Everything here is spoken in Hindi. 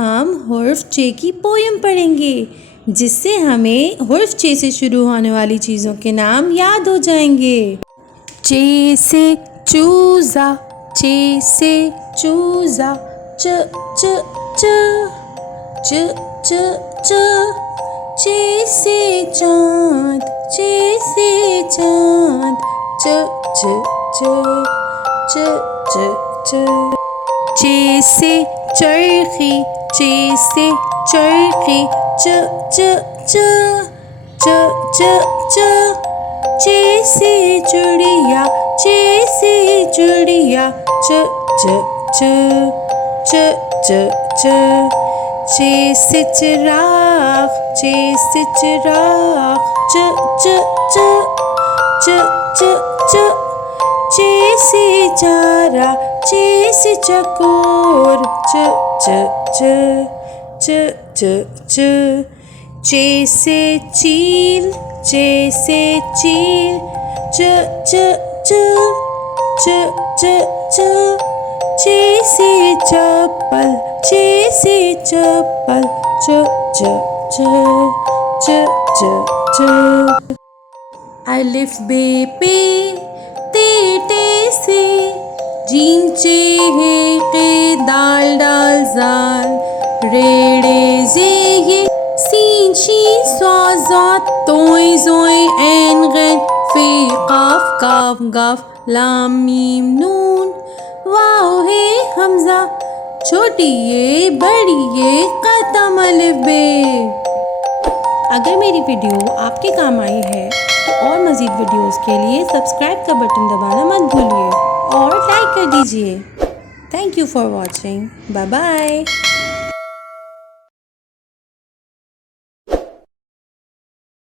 हम हुर्फ चे की पोयम पढ़ेंगे, जिससे हमें हुर्फ चे से शुरू होने वाली चीज़ों के नाम याद हो जाएंगे। चे से चूज़ा, चे से चूज़ा, च च च च च च। चे से चाँद, चे से चाँद, च च च च च च। चे से चरखी, चे से चरखी, च च च च च च। चे से चुड़िया, चे से चुड़िया, च च च च च च। चे से चिराग, चे से चिराग, च च च च च च। चे से चारा, चे से चकोर, च च च च च च। चे से चील, चे से चील, च च च च च च। चे से चप्पल, चे से चप्पल, च च च च च च। अलिफ बे पे ते टे से, जीम चे हे के दाल डाल जाल, रे रे जे ये, सीन शीन स्वाज़ ज़ात, तोय ज़ोय ऐन गैन, फे काफ काफ गाफ, लाम मीम नून, वाव हे हमज़ा, छोटी ये बड़ी ये क़लम अलिफ बे। अगर मेरी वीडियो आपके काम आई है तो और मज़ीद वीडियोस के लिए सब्सक्राइब का बटन दबाना मत भूलिए और लाइक कर दीजिए। Thank you for watching. Bye bye.